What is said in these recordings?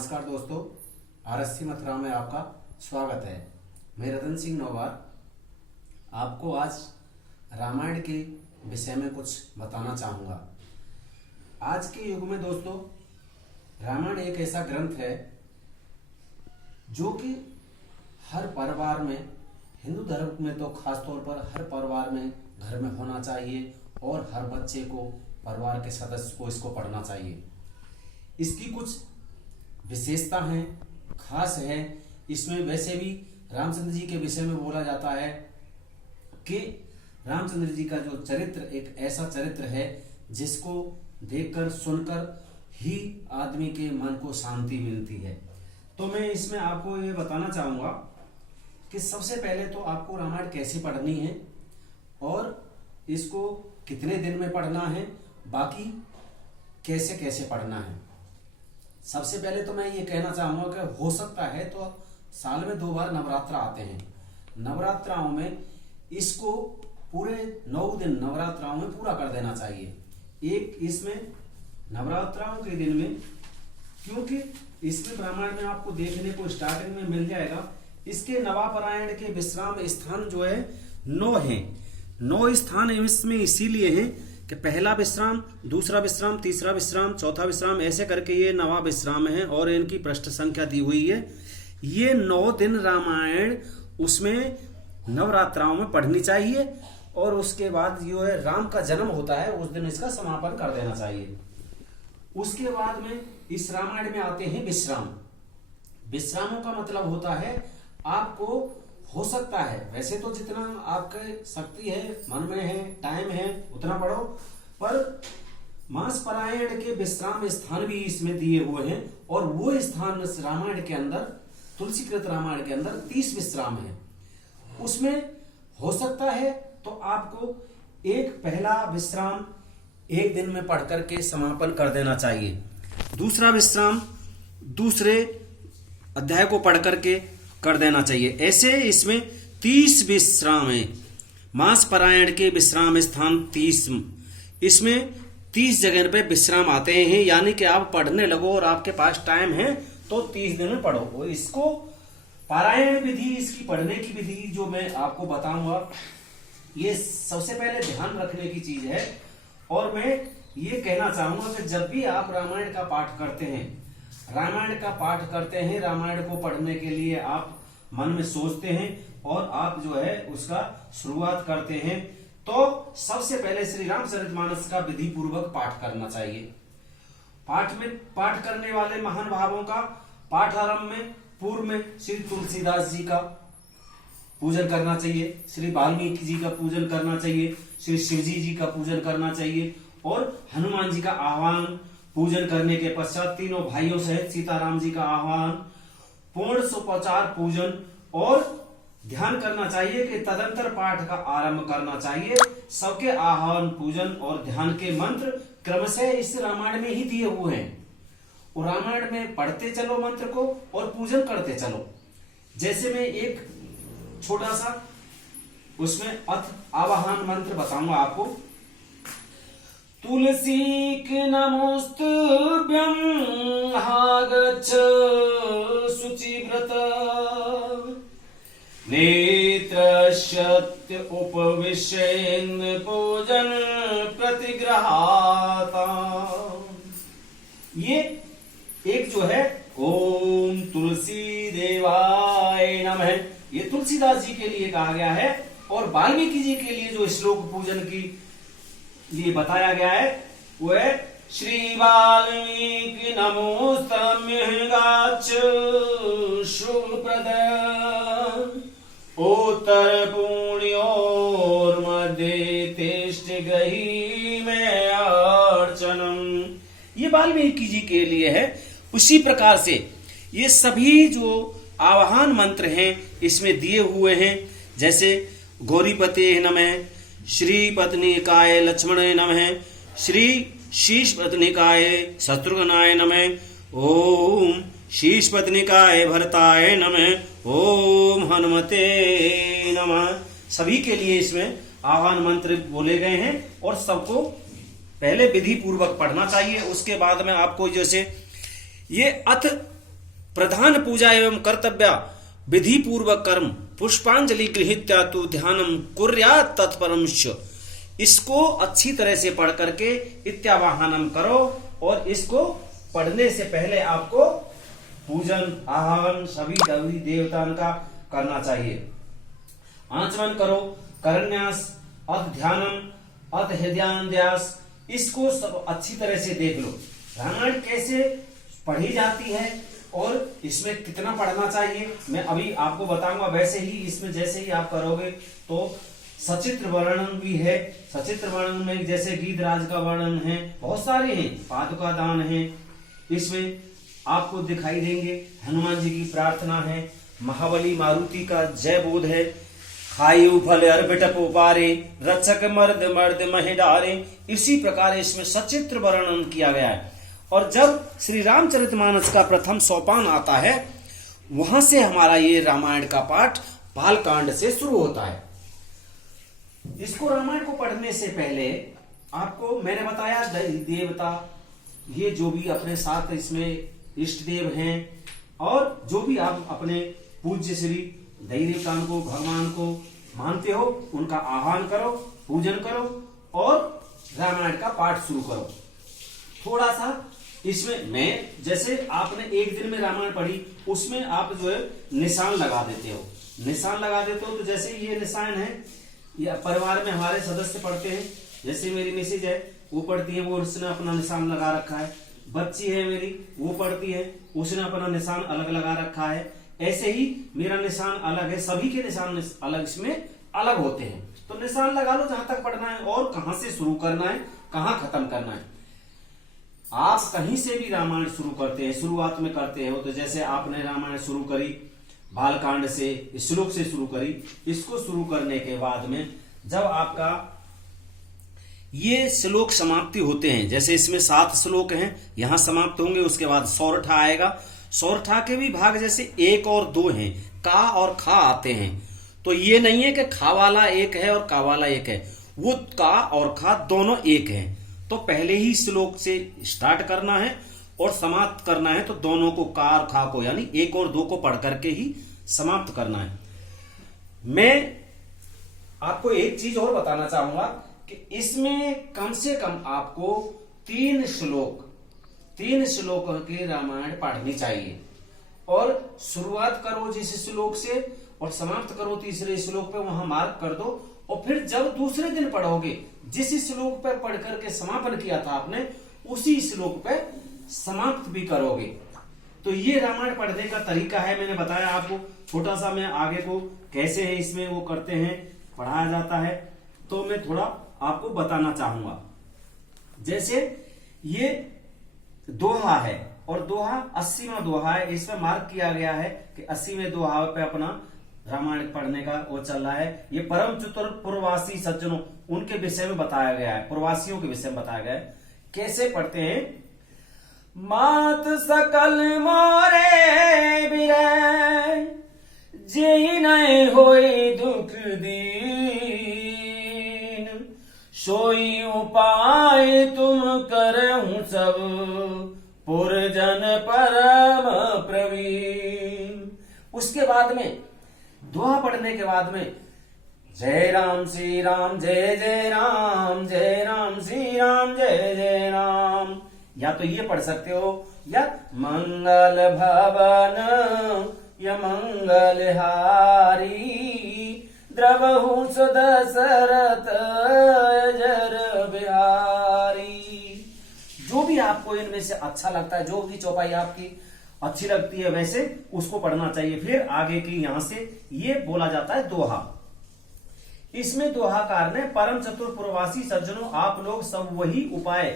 नमस्कार दोस्तों, आरएससी मथुरा में आपका स्वागत है। मैं रतन सिंह नौवार आपको आज रामायण के विषय में कुछ बताना चाहूँगा। आज के युग में दोस्तों रामायण एक ऐसा ग्रंथ है जो कि हर परिवार में, हिंदू धर्म में तो खास तौर पर हर परिवार में घर में होना चाहिए और हर बच्चे को, परिवार के सदस्य को इसको पढ़ना चाहिए। इसकी कुछ विशेषता है, खास है। इसमें वैसे भी रामचंद्र जी के विषय में बोला जाता है कि रामचंद्र जी का जो चरित्र एक ऐसा चरित्र है जिसको देखकर सुनकर ही आदमी के मन को शांति मिलती है। तो मैं इसमें आपको ये बताना चाहूँगा कि सबसे पहले तो आपको रामायण कैसे पढ़नी है और इसको कितने दिन में पढ़ना है, बाकी कैसे कैसे पढ़ना है। सबसे पहले तो मैं ये कहना चाहूँगा कि हो सकता है तो साल में 2 बार नवरात्र आते हैं। नवरात्राओं में इसको पूरे 9 दिन नवरात्राओं में पूरा कर देना चाहिए। एक इसमें नवरात्राओं के दिन में, क्योंकि इसमें रामायण में आपको देखने को स्टार्टिंग में मिल जाएगा, इसके नवापरायण के विश्राम स्थान जो है 9 हैं। 9 स्थान इसमें इसीलिए हैं कि पहला विश्राम, दूसरा विश्राम, तीसरा विश्राम, चौथा विश्राम, ऐसे करके ये 9वां विश्राम है और इनकी पृष्ठ संख्या दी हुई है। ये 9 दिन रामायण उसमें नवरात्राओं में पढ़नी चाहिए और उसके बाद जो है राम का जन्म होता है उस दिन इसका समापन कर देना चाहिए। उसके बाद में इस रामायण में आते हैं विश्राम। विश्रामों का मतलब होता है आपको हो सकता है, वैसे तो जितना आपके शक्ति है, मन में है, टाइम है, उतना पढ़ो, पर मास परायण के विश्राम स्थान भी इसमें दिए हुए हैं और वो स्थान रामायण के अंदर, तुलसीकृत रामायण के अंदर 30 विश्राम है। उसमें हो सकता है तो आपको एक पहला विश्राम 1 दिन में पढ़ करके समापन कर देना चाहिए। दूसरा विश्राम दूसरे अध्याय को पढ़ करके कर देना चाहिए। ऐसे इसमें 30 विश्राम है। मास परायण के विश्राम स्थान 30, इसमें 30 जगह पे विश्राम आते हैं। यानी कि आप पढ़ने लगो और आपके पास टाइम है तो 30 दिन में पढ़ो। और इसको पारायण विधि, इसकी पढ़ने की विधि जो मैं आपको बताऊंगा, ये सबसे पहले ध्यान रखने की चीज है। और मैं ये कहना चाहूंगा कि जब भी आप रामायण का पाठ करते हैं, रामायण को पढ़ने के लिए आप मन में सोचते हैं और आप जो है उसका शुरुआत करते हैं, तो सबसे पहले श्री रामचरितमानस का विधि पूर्वक पाठ करना चाहिए। पाठ करने वाले महान भावों का पाठ आरंभ में पूर्व में श्री तुलसीदास जी का पूजन करना चाहिए, श्री वाल्मीकि जी का पूजन करना चाहिए, श्री शिवजी जी का पूजन करना चाहिए और हनुमान जी का आह्वान पूजन करने के पश्चात तीनों भाइयों सहित सीताराम जी का आह्वान, पूर्ण सुपचार पूजन और ध्यान करना चाहिए कि तदंतर पाठ का आरंभ करना चाहिए। सबके आह्वान, पूजन और ध्यान के मंत्र क्रमशः इस रामायण में ही दिए हुए हैं और रामायण में पढ़ते चलो मंत्र को और पूजन करते चलो। जैसे मैं एक छोटा सा उसमें अथ आवाहन मंत्र बताऊंगा आपको। तुलसीक नमोस्तुभ्यं हागच्छ शुचिव्रत नेत्रशत्य उपविश्येन पूजन प्रतिग्रहाता। ये एक जो है ओम तुलसी देवाय नमः, ये तुलसीदास जी के लिए कहा गया है और वाल्मीकि जी के लिए जो श्लोक पूजन की ये बताया गया है वो है श्री वाल्मीकि नमोस्तम्य गाच्छ शुभप्रद उत्तर पुण्योर मध्य तिष्ठ गही में अर्चनम। ये वाल्मीकि जी के लिए है। उसी प्रकार से ये सभी जो आवाहन मंत्र हैं इसमें दिए हुए हैं। जैसे गौरीपते नमः, श्री पत्नीकाय लक्ष्मणाय नमः, श्री शीश पत्नीकाय शत्रुघ्नाय नमः, ओम शीश पत्नीकाय भरताय नमः, ओम हनुमते नमः। सभी के लिए इसमें आह्वान मंत्र बोले गए हैं और सबको पहले विधि पूर्वक पढ़ना चाहिए। उसके बाद में आपको जैसे ये अथ प्रधान पूजा एवं कर्तव्य विधि पूर्वक कर्म पुष्पांजलि गृहीत्या तु ध्यानम कुर्यात् तत्परमश्च। इसको अच्छी तरह से पढ़ करके इत्यावाहनम करो, और इसको पढ़ने से पहले आपको पूजन आह्वान सभी देवी देवताओं का करना चाहिए। आचमन करो, करन्यास, अथ ध्यानम, अथ हृदयान्यास, इसको सब अच्छी तरह से देख लो। रामायण कैसे पढ़ी जाती है और इसमें कितना पढ़ना चाहिए मैं अभी आपको बताऊंगा। वैसे ही इसमें जैसे ही आप करोगे तो सचित्र वर्णन भी है। सचित्र वर्णन में जैसे गीतराज का वर्णन है, बहुत सारे हैं, पादुका दान है, इसमें आपको दिखाई देंगे। हनुमान जी की प्रार्थना है, महाबली मारुति का जय बोध है, खायु फल अर्पित पोपारे रक्षक मर्द मर्द महिडारे। इसी प्रकार इसमें सचित्र वर्णन किया गया है। और जब श्री रामचरितमानस का प्रथम सोपान आता है, वहां से हमारा ये रामायण का पाठ बालकांड से शुरू होता है। इसको रामायण को पढ़ने से पहले आपको मैंने बताया देवता, ये जो भी अपने साथ इसमें इष्ट देव हैं और जो भी आप अपने पूज्य श्री देवी देवताओं को, भगवान को मानते हो, उनका आह्वान करो, पूजन करो और रामायण का पाठ शुरू करो। थोड़ा सा इसमें मैं जैसे आपने एक दिन में रामायण पढ़ी, उसमें आप जो है निशान लगा देते हो, निशान लगा देते हो। तो जैसे ये निशान है, या परिवार में हमारे सदस्य पढ़ते हैं, जैसे मेरी मिसेज है वो पढ़ती है, वो उसने अपना निशान लगा रखा है। बच्ची है मेरी, वो पढ़ती है, उसने अपना निशान अलग लगा रखा है। ऐसे ही मेरा निशान अलग है, सभी के निशान अलग इसमें अलग होते हैं। तो निशान लगा लो जहां तक पढ़ना है और कहां से शुरू करना है, कहां खत्म करना है। आप कहीं से भी रामायण शुरू करते हैं, शुरुआत में करते हो, तो जैसे आपने रामायण शुरू करी बालकांड से, श्लोक से शुरू करी, इसको शुरू करने के बाद में जब आपका ये श्लोक समाप्ति होते हैं, जैसे इसमें 7 श्लोक हैं, यहां समाप्त होंगे, उसके बाद सौरठा आएगा। सौरठा के भी भाग जैसे 1 और 2 हैं, का और खा आते हैं। तो ये नहीं है कि खा वाला एक है और का वाला एक है, वो का और खा दोनों एक हैं। तो पहले ही श्लोक से स्टार्ट करना है और समाप्त करना है, तो दोनों को, का और खा को, यानी 1 और 2 को पढ़ करके ही समाप्त करना है। मैं आपको एक चीज और बताना चाहूंगा कि इसमें कम से कम आपको 3 श्लोक की रामायण पढ़नी चाहिए। और शुरुआत करो जिस श्लोक से और समाप्त करो तीसरे श्लोक पे, वहां मार्क कर दो। और फिर जब दूसरे दिन पढ़ोगे, जिस श्लोक पे पढ़ करके समापन किया था आपने, उसी श्लोक पे समाप्त भी करोगे। तो ये रामायण पढ़ने का तरीका है, मैंने बताया आपको। छोटा सा मैं आगे को कैसे है इसमें वो करते हैं, पढ़ाया जाता है, तो मैं थोड़ा आपको बताना चाहूंगा। जैसे ये दोहा है, और दोहा 80वां दोहा है, इसमें मार्क किया गया है कि 80वें दोहा पे अपना रामायण पढ़ने का वो चल रहा है। ये परम चतुर प्रवासी सज्जनों, उनके विषय में बताया गया है, प्रवासियों के विषय में बताया गया है। कैसे पढ़ते हैं? मात सकल मोरे बिरै जे नहीं होई दुख दीन, सोई उपाय तुम करहूं सब पुरजन परम प्रवीण। उसके बाद में दोहा पढ़ने के बाद में जय राम श्री राम जय जय राम, जय राम श्री राम जय जय राम, या तो ये पढ़ सकते हो, या मंगल भवन या मंगल हारी द्रवहु सुदशरथ जर बिहारी। जो भी आपको इनमें से अच्छा लगता है, जो भी चौपाई आपकी अच्छी लगती है, वैसे उसको पढ़ना चाहिए। फिर आगे की यहां से ये बोला जाता है दोहा। इसमें दोहाकार ने परम चतुर प्रवासी सज्जनों, आप लोग सब वही उपाय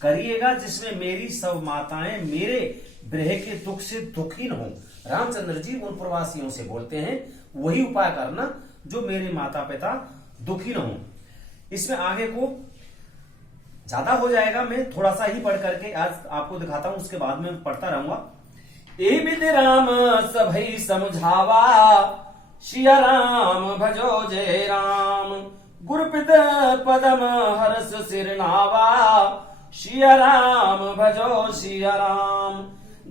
करिएगा जिसमें मेरी सब माताएं मेरे विरह के दुख से दुखी न हो। रामचंद्र जी उन प्रवासियों से बोलते हैं वही उपाय करना जो मेरे माता पिता दुखी न हो। इसमें आगे को ज्यादा हो जाएगा, मैं थोड़ा सा ही पढ़ करके आज आपको दिखाता हूं, उसके बाद में पढ़ता रहूंगा। ए विद राम सभई समझावा, सिया राम भजो जय राम, गुरपित पदम हर्ष सिरनावा, सिया राम भजो सिया राम,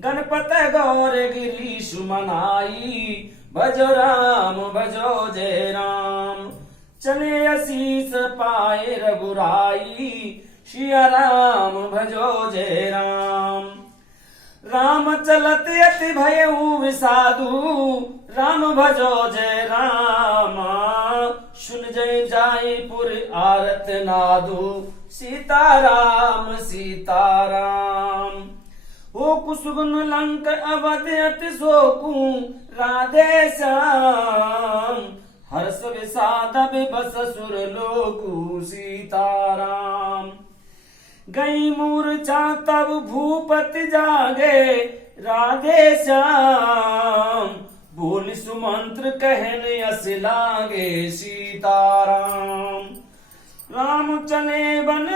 गणपत गौर गिरीश मनाई, भजो राम भजो जय राम। चले असीस पाए रघुराई, सिया राम भजो जय राम। राम चलत अति भयउ विषादु, राम भजो जय राम। सुन जय जायपुर आरत नादु, सीताराम सीताराम। हो कुसुगुन लंक अवध अति शोकु, राधे श्याम। हर्ष विषाद विबस सुर लोकु, सीताराम। गई मूर्छा तब भूपति जागे, राधे श्याम। बोल सुमंत्र कहने अस लागे, सीताराम। राम चले वन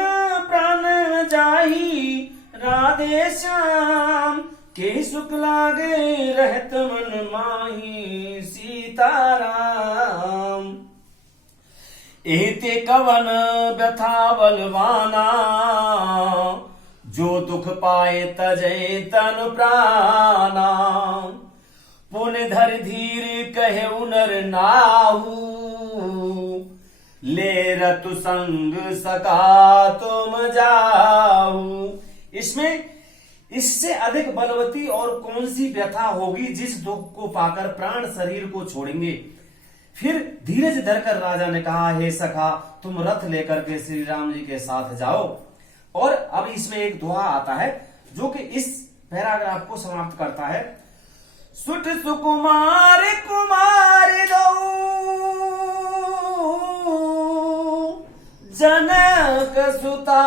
प्राण जाही, राधे श्याम। के सुख लागे रहत मन माही, सीताराम। एते कवन व्यथा बलवाना, जो दुख पाए तजय तन प्राणा। पुण्य धर धीर कहे नर नाहू, ले रतु संग सका तुम जाहू। इसमें इससे अधिक बलवती और कौन सी व्यथा होगी जिस दुख को पाकर प्राण शरीर को छोड़ेंगे। फिर धीरज धरकर राजा ने कहा, हे सखा तुम रथ लेकर के श्री राम जी के साथ जाओ। और अब इसमें एक दोहा आता है जो कि इस पैराग्राफ को समाप्त करता है। सुट सुकुमार कुमार दो, जनक सुता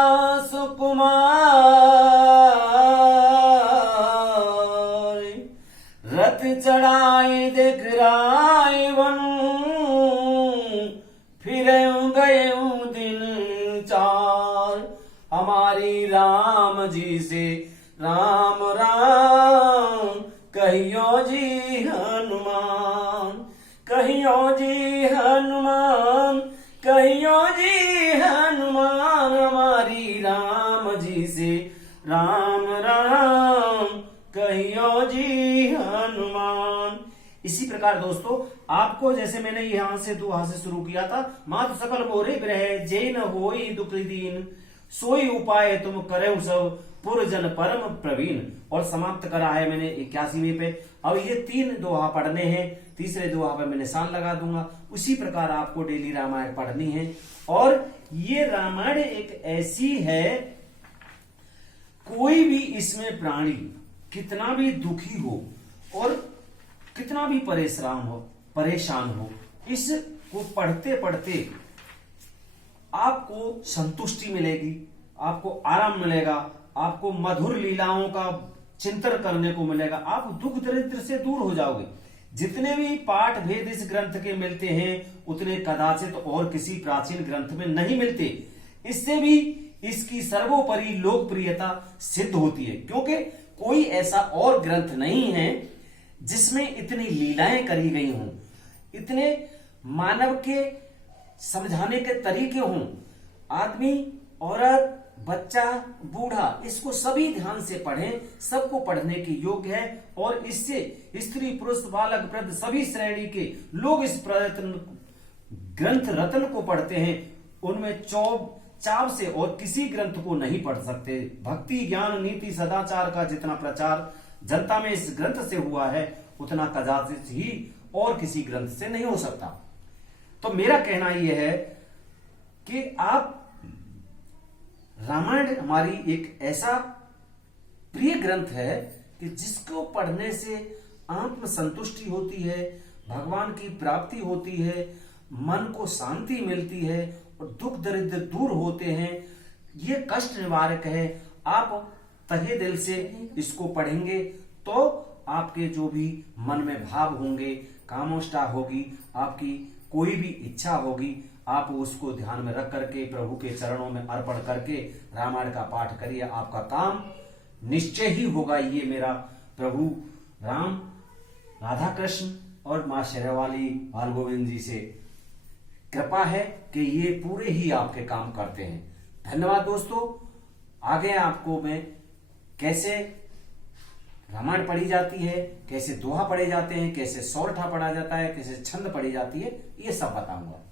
सुकुमार। रथ चढ़ाए देख राय बनू, फिर गए दिन चार। हमारी राम जी से राम राम, कहियो जी हनुमान। कहियो जी हनुमान, कहियो जी हनुमान। हमारी राम जी से राम राम, कहियो जी हनुमान। इसी प्रकार दोस्तों आपको जैसे मैंने यहां से दोहा से शुरू किया था, मात सकल मोरे ग्रह जय न होई दुख दीन, सोई उपाय तुम करे सब पुरजन परम प्रवीण। और समाप्त करा है मैंने 81वें पे। अब ये 3 दोहा पढ़ने हैं, तीसरे दोहा पे मैं निशान लगा दूंगा। उसी प्रकार आपको डेली रामायण पढ़नी है। और ये रामायण एक ऐसी है, कोई भी इसमें प्राणी कितना भी दुखी हो और कितना भी परेशान हो, इसको पढ़ते पढ़ते आपको संतुष्टि मिलेगी, आपको आराम मिलेगा, आपको मधुर लीलाओं का चिंतन करने को मिलेगा। आप दुख दरिद्र से दूर हो जाओगे। जितने भी पाठ भेद इस ग्रंथ के मिलते हैं उतने कदाचित और किसी प्राचीन ग्रंथ में नहीं मिलते। इससे भी इसकी सर्वोपरि लोकप्रियता सिद्ध होती है, क्योंकि कोई ऐसा और ग्रंथ नहीं है जिसमें इतनी लीलाएं करी गई हों, इतने मानव के समझाने के तरीके हों। आदमी, औरत, बच्चा, बूढ़ा, इसको सभी ध्यान से पढ़ें, सबको पढ़ने के योग्य है। और इससे स्त्री पुरुष बालक वृद्ध सभी श्रेणी के लोग इस ग्रंथ रत्न को पढ़ते हैं। उनमें चाव से और किसी ग्रंथ को नहीं पढ़ सकते। भक्ति, ज्ञान, नीति, सदाचार का जितना प्रचार जनता में इस ग्रंथ से हुआ है उतना कदाचित ही और किसी ग्रंथ से नहीं हो सकता। तो मेरा कहना यह है कि आप रामायण हमारी एक ऐसा प्रिय ग्रंथ है कि जिसको पढ़ने से आत्म संतुष्टि होती है, भगवान की प्राप्ति होती है, मन को शांति मिलती है और दुख दरिद्र दूर होते हैं। ये कष्ट निवारक है। आप तहे दिल से इसको पढ़ेंगे तो आपके जो भी मन में भाव होंगे, कामोष्टा होगी, आपकी कोई भी इच्छा होगी, आप उसको ध्यान में रख करके प्रभु के चरणों में अर्पण करके रामायण का पाठ करिए। आपका काम निश्चय ही होगा। ये मेरा प्रभु राम, राधा कृष्ण और मां शेरावाली बाल गोविंद जी से कृपा है कि ये पूरे ही आपके काम करते हैं। धन्यवाद दोस्तों। आगे आपको मैं कैसे रामायण पढ़ी जाती है, कैसे दोहा पढ़े जाते हैं, कैसे सौरठा पढ़ा जाता है, कैसे छंद पढ़ी जाती है, ये सब बताऊंगा।